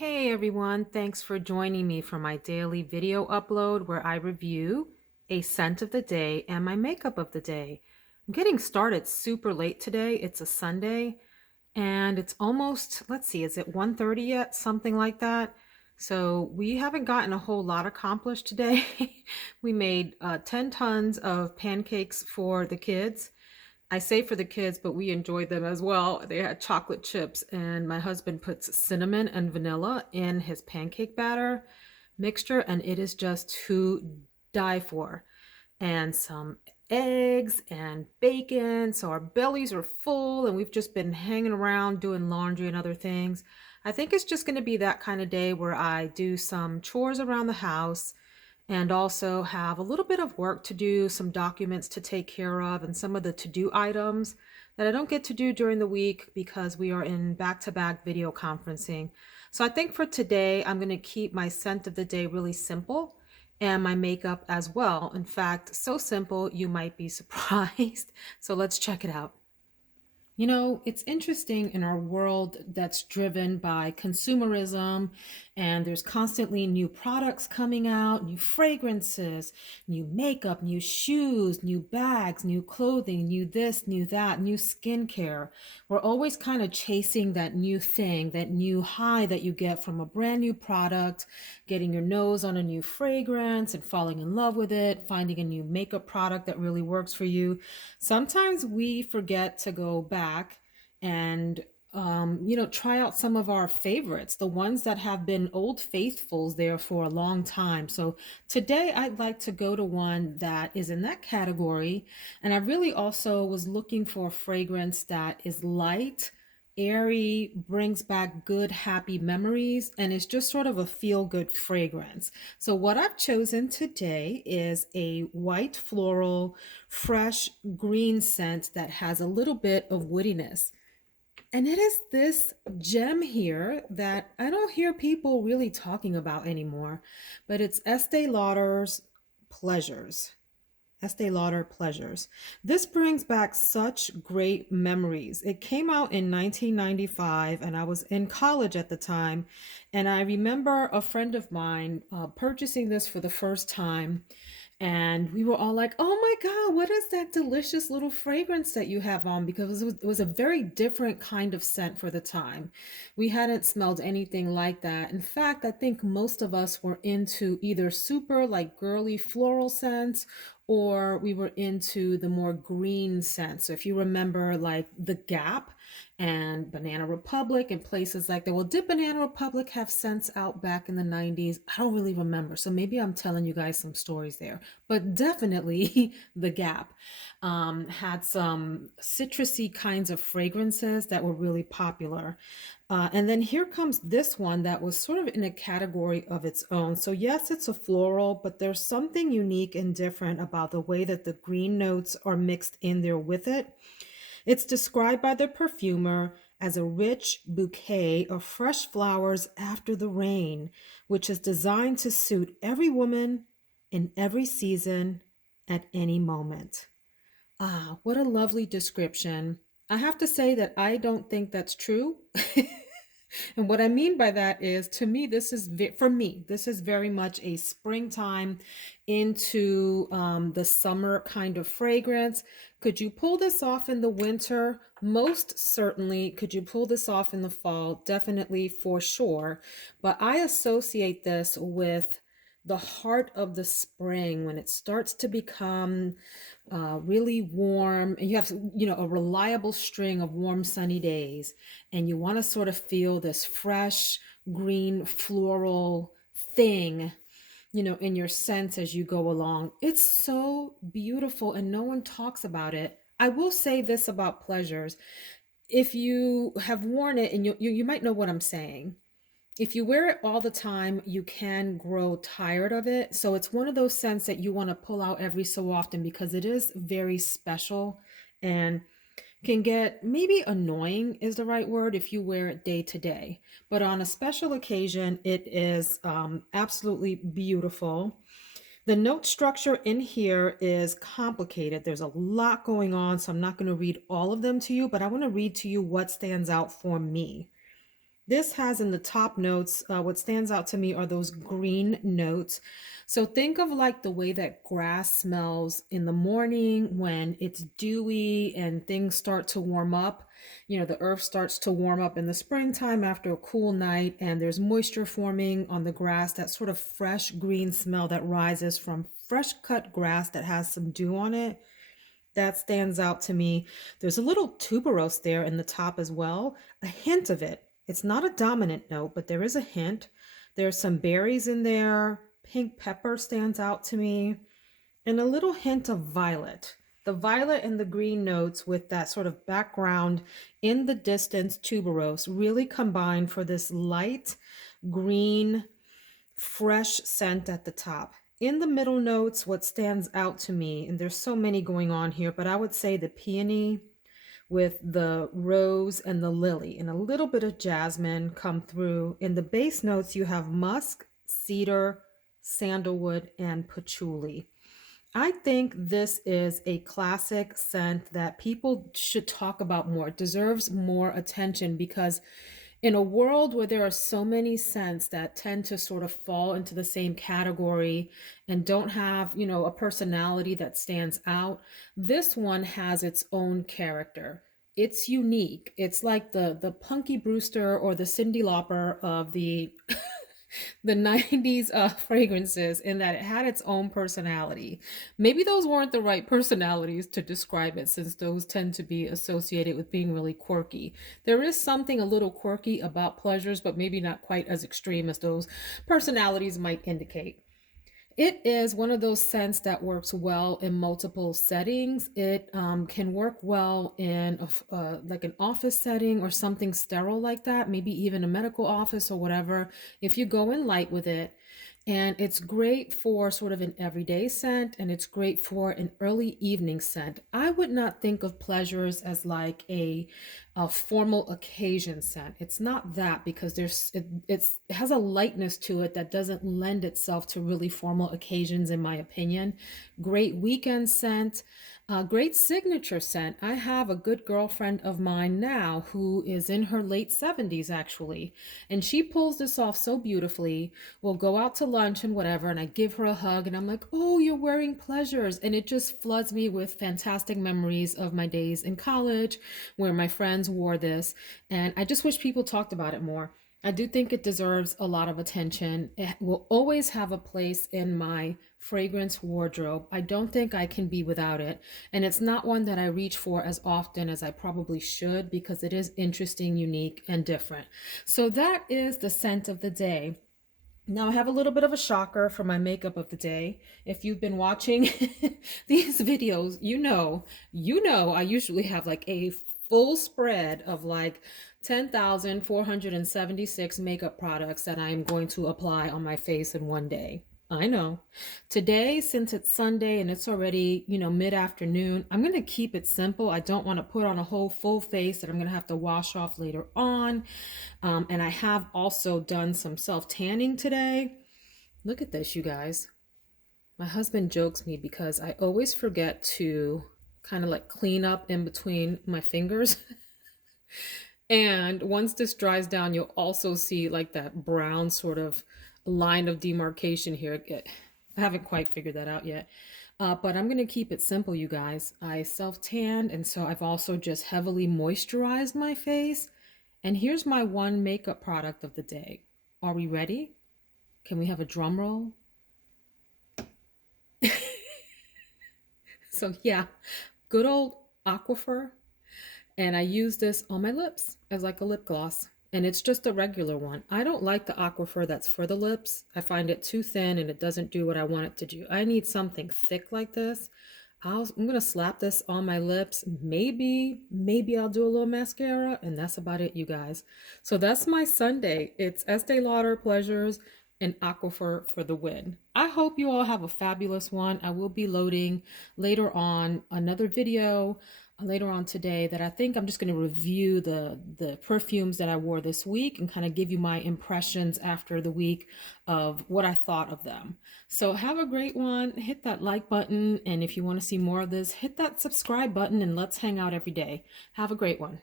Hey everyone, thanks for joining me for my daily video upload where I review a scent of the day and my makeup of the day. I'm getting started super late today. It's a Sunday and it's almost, let's see, is it 1:30 yet? Something like that. So we haven't gotten a whole lot accomplished today. We made 10 tons of pancakes for the kids. I say for the kids, but we enjoyed them as well. They had chocolate chips, and my husband puts cinnamon and vanilla in his pancake batter mixture, and it is just to die for. And some eggs and bacon. So our bellies are full, and we've just been hanging around doing laundry and other things. I think it's just going to be that kind of day where I do some chores around the house and also have a little bit of work to do, some documents to take care of, and some of the to-do items that I don't get to do during the week because we are in back-to-back video conferencing. So I think for today, I'm going to keep my scent of the day really simple and my makeup as well. In fact, so simple you might be surprised. So let's check it out. You know, it's interesting in our world that's driven by consumerism, and there's constantly new products coming out, new fragrances, new makeup, new shoes, new bags, new clothing, new this, new that, new skincare. We're always kind of chasing that new thing, that new high that you get from a brand new product, getting your nose on a new fragrance and falling in love with it, finding a new makeup product that really works for you. Sometimes we forget to go back and try out some of our favorites, the ones that have been old faithfuls there for a long time. So today I'd like to go to one that is in that category. And I really also was looking for a fragrance that is light, airy, brings back good, happy memories, and is just sort of a feel-good fragrance. So what I've chosen today is a white floral, fresh green scent that has a little bit of woodiness. And it is this gem here that I don't hear people really talking about anymore, but it's Estee Lauder's Pleasures. Estee Lauder Pleasures. This brings back such great memories. It came out in 1995, and I was in college at the time. And I remember a friend of mine purchasing this for the first time. And we were all like, oh my God, what is that delicious little fragrance that you have on? Because it was a very different kind of scent for the time. We hadn't smelled anything like that. In fact, I think most of us were into either super like girly floral scents or we were into the more green scents. So if you remember like the Gap and Banana Republic and places like that. Well, did Banana Republic have scents out back in the 90s? I don't really remember. So maybe I'm telling you guys some stories there. But definitely the Gap had some citrusy kinds of fragrances that were really popular. And then here comes this one that was sort of in a category of its own. So yes, it's a floral, but there's something unique and different about the way that the green notes are mixed in there with it. It's described by the perfumer as a rich bouquet of fresh flowers after the rain, which is designed to suit every woman in every season at any moment. Ah, what a lovely description. I have to say that I don't think that's true. And what I mean by that is, to me, for me, this is very much a springtime into the summer kind of fragrance. Could you pull this off in the winter? Most certainly. Could you pull this off in the fall? Definitely, for sure. But I associate this with the heart of the spring when it starts to become really warm and you have a reliable string of warm sunny days and you want to sort of feel this fresh green floral thing in your sense as you go along. It's so beautiful and no one talks about it. I will say this about Pleasures. If you have worn it, and you might know what I'm saying, if you wear it all the time, you can grow tired of it. So it's one of those scents that you want to pull out every so often because it is very special and can get maybe annoying is the right word if you wear it day to day. But on a special occasion, it is absolutely beautiful. The note structure in here is complicated. There's a lot going on, so I'm not going to read all of them to you, but I want to read to you what stands out for me. This has in the top notes, what stands out to me are those green notes. So think of like the way that grass smells in the morning when it's dewy and things start to warm up. The earth starts to warm up in the springtime after a cool night, and there's moisture forming on the grass, that sort of fresh green smell that rises from fresh cut grass that has some dew on it. That stands out to me. There's a little tuberose there in the top as well, a hint of it. It's not a dominant note, but there is a hint. There's some berries in there. Pink pepper stands out to me, and a little hint of violet. The violet and the green notes with that sort of background in the distance tuberose really combine for this light green, fresh scent at the top. In the middle notes, what stands out to me, and there's so many going on here, but I would say the peony with the rose and the lily and a little bit of jasmine come through. In the base notes, you have musk, cedar, sandalwood, and patchouli. I think this is a classic scent that people should talk about more. It deserves more attention because in a world where there are so many scents that tend to sort of fall into the same category and don't have, a personality that stands out, this one has its own character. It's unique. It's like the Punky Brewster or the Cyndi Lauper of the the 90s fragrances, in that it had its own personality. Maybe those weren't the right personalities to describe it, since those tend to be associated with being really quirky. There is something a little quirky about Pleasures, but maybe not quite as extreme as those personalities might indicate. It is one of those scents that works well in multiple settings. It can work well in like an office setting or something sterile like that, maybe even a medical office or whatever, if you go in light with it. And it's great for sort of an everyday scent, and it's great for an early evening scent. I would not think of Pleasures as like a formal occasion scent. It's not that, because it has a lightness to it that doesn't lend itself to really formal occasions, in my opinion. Great weekend scent. Great signature scent. I have a good girlfriend of mine now who is in her late 70s, actually, and she pulls this off so beautifully. We'll go out to lunch and whatever, and I give her a hug, and I'm like, oh, you're wearing Pleasures. And it just floods me with fantastic memories of my days in college where my friends wore this. And I just wish people talked about it more. I do think it deserves a lot of attention. It will always have a place in my fragrance wardrobe. I don't think I can be without it. And it's not one that I reach for as often as I probably should, because it is interesting, unique, and different. So that is the scent of the day. Now I have a little bit of a shocker for my makeup of the day. If you've been watching these videos, I usually have like a full spread of like 10,476 makeup products that I am going to apply on my face in one day. I know. Today, since it's Sunday and it's already, mid-afternoon, I'm going to keep it simple. I don't want to put on a whole full face that I'm going to have to wash off later on. And I have also done some self-tanning today. Look at this, you guys. My husband jokes me because I always forget to kind of like clean up in between my fingers. And once this dries down, you'll also see like that brown sort of line of demarcation here. I haven't quite figured that out yet. But I'm going to keep it simple, you guys. I self-tanned, and so I've also just heavily moisturized my face. And here's my one makeup product of the day. Are we ready? Can we have a drum roll? So yeah, good old Aquifer. And I use this on my lips as like a lip gloss. And it's just a regular one. I don't like the Aquifer that's for the lips. I find it too thin and it doesn't do what I want it to do. I need something thick like this. I'm going to slap this on my lips. Maybe I'll do a little mascara, and that's about it, you guys. So that's my Sunday. It's Estee Lauder Pleasures and Aquifer for the win. I hope you all have a fabulous one. I will be loading later on another video later on today that I think I'm just going to review the perfumes that I wore this week and kind of give you my impressions after the week of what I thought of them. So have a great one. Hit that like button, and if you want to see more of this, hit that subscribe button, and let's hang out every day. Have a great one.